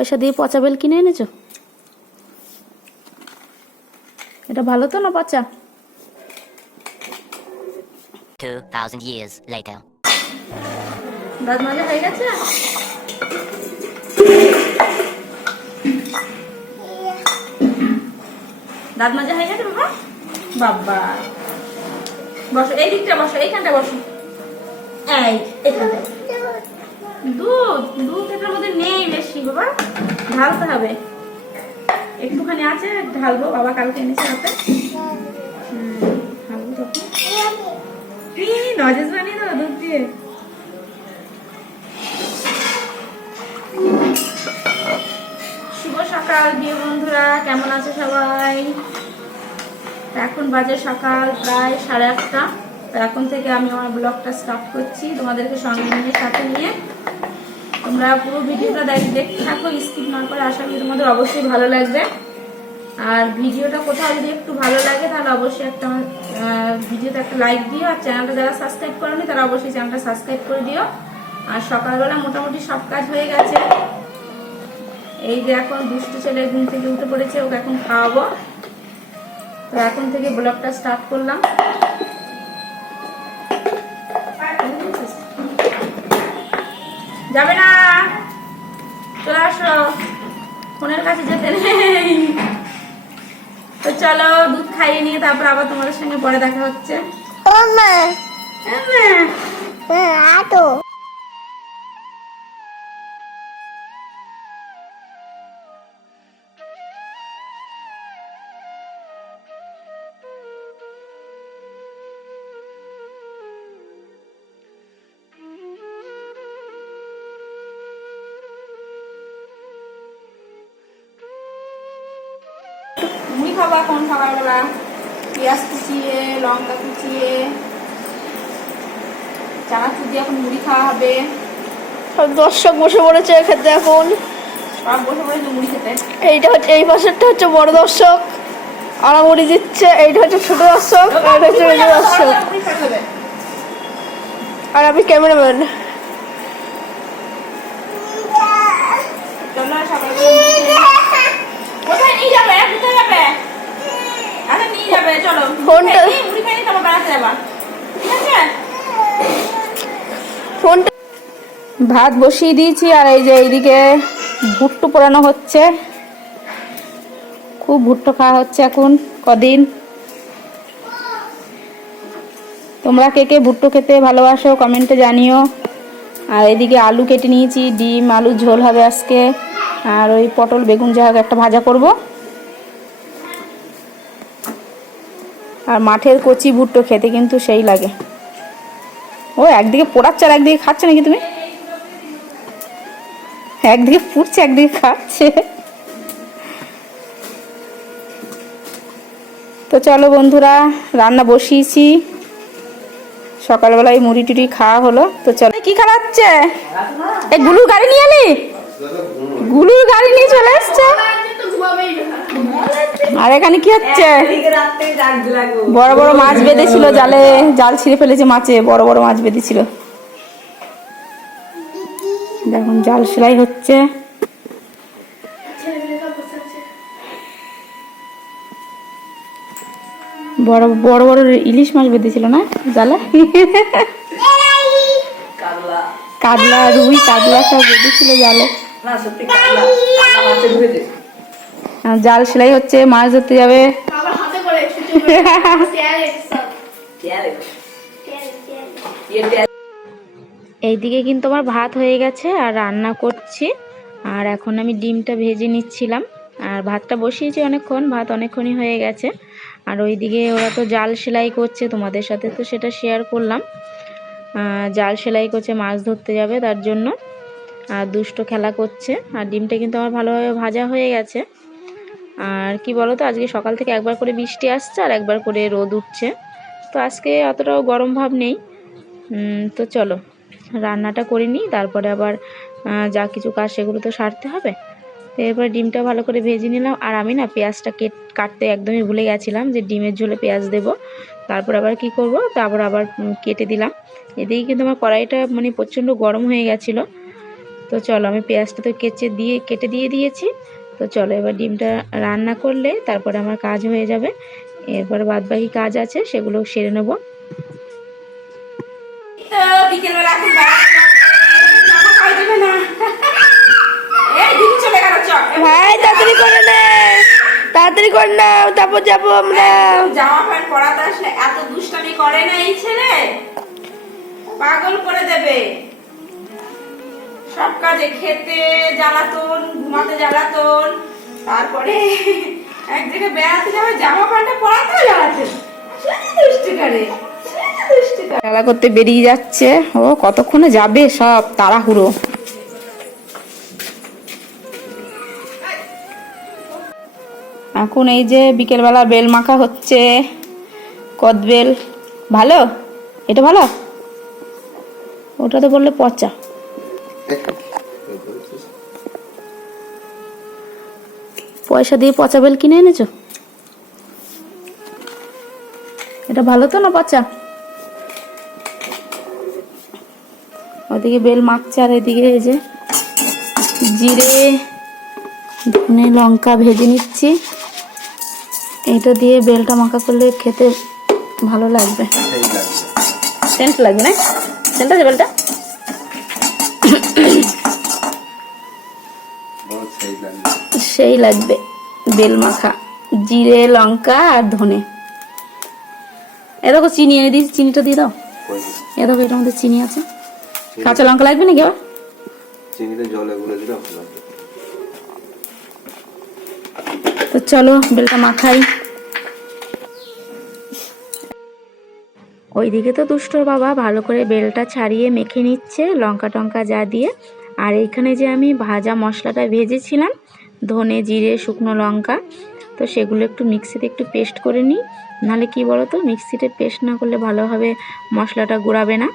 পয়সা দিয়ে পচা বেল কিনে এনেছো? এটা ভালো তো না পচা 2,000 years later. দাঁত মাজা হয়ে গেছে? দাঁত মাজা হয়ে গেছে বাবা? বাবা। বসো এই দিকটা বসো এইখানটা বসো। এই এখানটা। দুধ দুধ এটার মধ্যে নেই বেশি, বাবা। ঢালতে হবে। একটুখানি আছে, ঢালবো। বাবা কালকে এনেছে হাতে। শুভ সকাল, প্রিয় বন্ধুরা। কেমন আছে সবাই? এখন বাজে সকাল প্রায় সাড়ে আটটা। তো এখন থেকে আমি আমার ব্লগটা স্টার্ট করছি। তোমাদেরকে সঙ্গে নিয়ে, সাথে নিয়ে তোমরা পুরো ভিডিওটা দেখ, দেখতে থাকো স্কিপ না করে আশা করি তোমাদের অবশ্যই ভালো লাগবে। আর ভিডিওটা কোথাও যদি একটু ভালো লাগে, তাহলে অবশ্যই একটা ভিডিওতে একটা লাইক দিও। আর চ্যানেলটা যারা সাবস্ক্রাইব করেনি, তারা অবশ্যই চ্যানেলটা সাবস্ক্রাইব করে দিও। আর সকালবেলা মোটামুটি সব কাজ হয়ে গেছে। এই যে এখন দুষ্টু ছেলে ঘুম থেকে উঠে পড়েছে, ওকে এখন খাওয়াবো। তো এখন থেকে ব্লগটা স্টার্ট করলাম। যাবে না? আসো ফোনের কাছে যেতে নেই। তো চলো দুধ খাইয়ে নিয়ে তারপর আবার তোমাদের সঙ্গে পরে দেখা হচ্ছে। হ্যাঁ, মা। খাব এখন সকালবেলা? পেঁয়াজ কুচিয়ে লঙ্কা কুচিয়ে। চানাচুর দিয়ে এখন মুড়ি খাওয়া হবে। সব দর্শক বসে পড়েছে খেতে এখন। সব বসে পড়েছে মুড়ি খেতে। এইটা হচ্ছে এই পাশেরটা হচ্ছে বড় দর্শক। আড়ামুড়ি দিচ্ছে এইটা হচ্ছে ছোট দর্শক আর হচ্ছে দর্শক। আর আমি ক্যামেরাম্যান চলো সকালবেলা মুড়ি খেয়ে নিই। কোথায় নিয়ে যাবে কোথায় যাবে আচ্ছা নিয়ে যাবে চলো। ফোনটা- মুড়ি খেয়ে তারপর বেড়াতে যাবা। ঠিক আছে? ফোনটা ভাত বসিয়ে দিয়েছি আর এই যে এইদিকে ভুট্টো পোড়ানো হচ্ছে। খুব ভুট্টো খাওয়া হচ্ছে এখন কদিন। তোমরা কে কে ভুট্টো খেতে ভালোবাসো কমেন্টে জানিও। আর এদিকে আলু কেটে নিয়েছি ডিম আলু ঝোল হবে আজকে। আর ওই পটল বেগুন যা হোক একটা ভাজা করব। আর মাঠের কচি ভুট্টো খেতে কিন্তু সেই লাগে। ও, একদিকে পোড়াচ্ছে আর একদিকে খাচ্ছে নাকি তুমি? একদিকে পুড়ছে, একদিকে খাচ্ছে। তো চলো বন্ধুরা, রান্না বসিয়েছি। সকালবেলায় মুড়ি টুড়ি খাওয়া হলো। তো চলো। কি খাওয়াচ্ছে এই গুলুর গাড়ি নিয়ে এলি? গুলুর গাড়ি নিয়ে চলে এসছে? আর এখানে কি হচ্ছে? বড় বড় মাছ বেঁধেছিল জালে জাল ছিঁড়ে ফেলেছে মাছে বড় বড় মাছ বেঁধেছিল। দেখুন জাল সেলাই হচ্ছে। বড় বড় বড় ইলিশ মাছ বেঁধেছিল না জালে? কাতলা। রুই কাতলা সব বেঁধেছিল জালে। আর জাল সেলাই হচ্ছে মাছ ধরতে যাবে। এইদিকে কিন্তু আমার ভাত হয়ে গেছে আর রান্না করছি। আর এখন আমি ডিমটা ভেজে নিচ্ছিলাম। আর ভাতটা বসিয়েছি অনেকক্ষণ ভাত অনেকক্ষণই হয়ে গেছে। আর ওইদিকে ওরা তো জাল সেলাই করছে তোমাদের সাথে তো সেটা শেয়ার করলাম। জাল সেলাই করছে মাছ ধরতে যাবে তার জন্য। আর দুষ্ট খেলা করছে। আর ডিমটা কিন্তু আমার ভালোভাবে ভাজা হয়ে গেছে। আর কি বলো তো আজকে সকাল থেকে একবার করে বৃষ্টি আসছে আর একবার করে রোদ উঠছে। তো আজকে অতটাও গরম ভাব নেই। তো চলো, রান্নাটা করে নিই, তারপরে আবার যা কিছু কাজ সেগুলো তো সারতে হবে। তো এরপর ডিমটা ভালো করে ভেজে নিলাম। আর আমি না পেঁয়াজটা কেট, কাটতে একদমই ভুলে গেছিলাম যে ডিমের ঝোলে পেঁয়াজ দেব। তারপর আবার কি করব, তারপর আবার কেটে দিলাম। এদিকে কিন্তু আমার কড়াইটা মানে প্রচণ্ড গরম হয়ে গেছিল। তো চলো, আমি পেঁয়াজটা তো কেচে দিয়ে, কেটে দিয়ে দিয়েছি। তো চলো এবার ডিমটা রান্না করলে তারপরে আমার কাজ হয়ে যাবে। এরপরে বাদ বাকি কাজ আছে সেগুলো সেরে নেব। বিকেলবেলা ভাই তাড়াতাড়ি করে নে। তাড়াতাড়ি করে না তারপর যাব আমরা। জামা প্যান্ট পরাতে আসলে এত দুষ্টামি করে না এই ছেলে। পাগল করে দেবে। সব কাজে খেতে জ্বালাতন, ঘুমাতে জ্বালাতন, তারপরে এক জায়গায় বেড়াতে যাবে জামা প্যান্টটা পরাতেও শুধু দুষ্টি করে খেলা করতে বেরিয়ে যাচ্ছে। ও কতক্ষণে যাবে সব তাড়াহুড়ো। এখন এই যে বিকেলবেলা বেল মাখা হচ্ছে কদবেল ভালো? এটা ভালো? ওটা তো বললে পচা। পয়সা দিয়ে পচা বেল কিনে এনেছো? এটা ভালো তো না পচা? ওদিকে বেল মাখছে আর এদিকে এই যে জিরে ধনে লঙ্কা ভেজে নিচ্ছি। এটা দিয়ে বেলটা মাখা করলে খেতে ভালো লাগবে। সেন্ট লাগবে না? সেন্ট আছে বেলটা? সেই লাগবে বেল মাখা জিরে লঙ্কা আর ধনে। এ দেখো চিনি এনে দিয়েছি চিনিটা দিয়ে দাও। এ দেখো এটার মধ্যে চিনি আছে। কাঁচা লঙ্কা লাগবে নাকি আবার? চিনিটা জলে গুলে দিলে তো চলো বেলটা মাখাই। ওইদিকে তো দুষ্টর বাবা ভালো করে বেলটা ছাড়িয়ে মেখে নিচ্ছে লঙ্কা টঙ্কা যা দিয়ে। আর এইখানে যে আমি ভাজা মশলাটা ভেজেছিলাম ধনে, জিরে, শুকনো লঙ্কা। তো সেগুলো একটু মিক্সিতে একটু পেস্ট করে নিই। নাহলে কি বলো তো মিক্সিতে পেস্ট না করলে ভালোভাবে মশলাটা গুঁড়াবে না।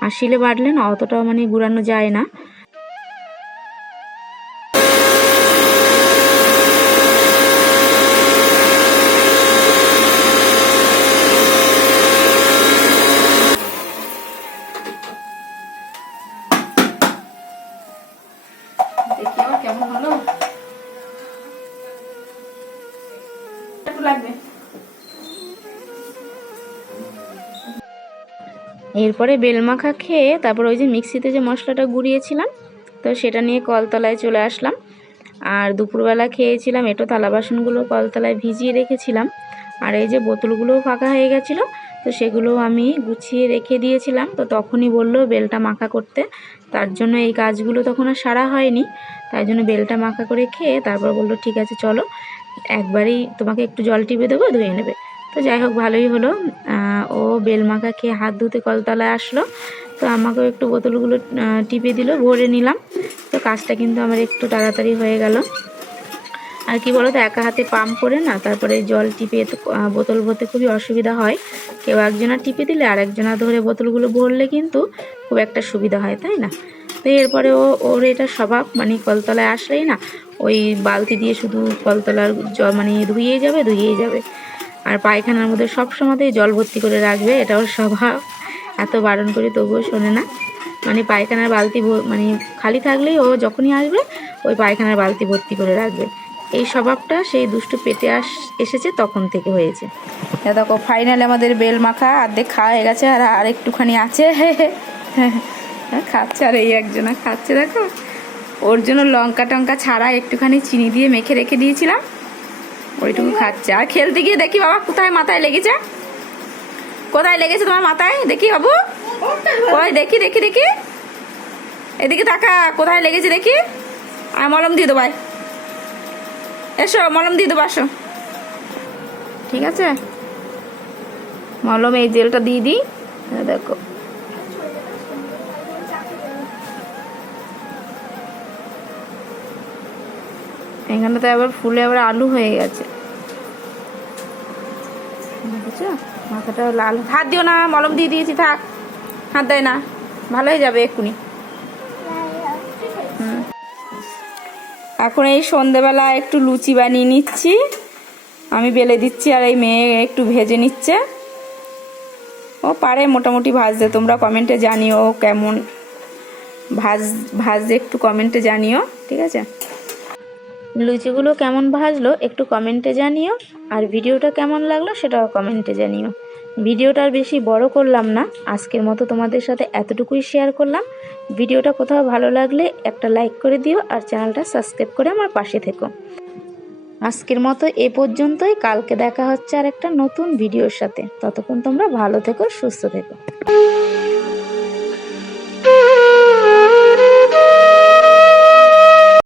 আর শিলে বাটলে না, অতটাও মানে গুঁড়ানো যায় না। একটু লাগবে। এরপরে বেলমাখা খেয়ে তারপর ওই যে মিক্সিতে যে মশলাটা গুঁড়িয়েছিলাম, তো সেটা নিয়ে কলতলায় চলে আসলাম। আর দুপুরবেলা খেয়েছিলাম, এটো থালা বাসনগুলো কলতলায় ভিজিয়ে রেখেছিলাম। আর এই যে বোতলগুলোও ফাঁকা হয়ে গেছিল, তো সেগুলো আমি গুছিয়ে রেখে দিয়েছিলাম। তো তখনই বলল বেলটা মাখা করতে। তার জন্য এই কাজগুলো তখন আর সারা হয়নি, তাই জন্য বেলটা মাখা করে খেয়ে তারপর বলল, ঠিক আছে, চলো। একবারেই তোমাকে একটু জল টিপে দেবো, ধুয়ে নেবে। তো যাই হোক, ভালোই হলো। ও বেল মাখা খেয়ে হাত ধুতে কলতলায় আসলো। তো আমাকেও একটু বোতলগুলো টিপে দিল, ভরে নিলাম। তো কাজটা কিন্তু আমার একটু তাড়াতাড়ি হয়ে গেল। আর কি বলো তো একা হাতে পাম্প করে না, তারপরে জল টিপে বোতল ভরতে খুবই অসুবিধা হয়। কেউ একজনা টিপে দিলে আর একজনা ধরে বোতলগুলো ভরলে কিন্তু খুব একটা সুবিধা হয়, তাই না? তো এরপরে ও, ওর এটা স্বভাব মানে কলতলায় আসলেই না, ওই বালতি দিয়ে শুধু কলতলার জল মানে ধুয়েই যাবে ধুয়েই যাবে। আর পায়খানার মধ্যে সব সময়তেই জল ভর্তি করে রাখবে, এটা ওর স্বভাব। এত বারণ করি তবুও শোনে না। মানে পায়খানার বালতি মানে খালি থাকলেই ও যখনই আসবে, ওই পায়খানার বালতি ভর্তি করে রাখবে। এই স্বভাবটা সেই দুষ্টু পেটে আস, এসেছে তখন থেকে হয়েছে। দেখো ফাইনালি আমাদের বেল মাখা অর্ধেক খাওয়া হয়ে গেছে, আর আর একটুখানি আছে। খাচ্ছে, আর এই একজনা খাচ্ছে, দেখো। ওর জন্য লঙ্কা টঙ্কা ছাড়া একটুখানি চিনি দিয়ে মেখে রেখে দিয়েছিলাম। ওইটুকু খাচ্ছে। আর খেলতে গিয়ে দেখি বাবা কোথায় মাথায় লেগেছে? কোথায় লেগেছে তোমার মাথায়? দেখি বাবু। ওই দেখি দেখি দেখি। এদিকে তাকা কোথায় লেগেছে দেখি। আর মলম দিয়ে দেবো, আয়। এসো, মলম দিয়ে দেবো, আসো। ঠিক আছে? মলম এই জেলটা দিয়ে দিই। দেখো। এখানটাতে আবার ফুলে আবার আলু হয়ে গেছে। মাথাটা লাল। হাত দিও না, মলম দিয়ে দিয়েছি, থাক। হাত দেয় না। ভালো হয়ে যাবে এক্ষুনি। এখন এই সন্ধেবেলা একটু লুচি বানিয়ে নিচ্ছি। আমি বেলে দিচ্ছি আর এই মেয়ে একটু ভেজে নিচ্ছে। ও পারে মোটামুটি ভাজতে, তোমরা কমেন্টে জানিও কেমন। ভাজ ভাজতে একটু কমেন্টে জানিও, ঠিক আছে? লুচিগুলো কেমন ভাজলো একটু কমেন্টে জানিও, আর ভিডিওটা কেমন লাগল সেটাও কমেন্টে জানিও। ভিডিওটা আর বেশি বড় করলাম না, আজকের মতো তোমাদের সাথে এতটুকুই শেয়ার করলাম। ভিডিওটা কোথাও ভালো লাগলে একটা লাইক করে দিও আর চ্যানেলটা সাবস্ক্রাইব করে আমার পাশে থেকো। আজকের মতো এ পর্যন্তই, কালকে দেখা হচ্ছে আর একটা নতুন ভিডিওর সাথে। ততক্ষণ তোমরা ভালো থেকো, সুস্থ থেকো।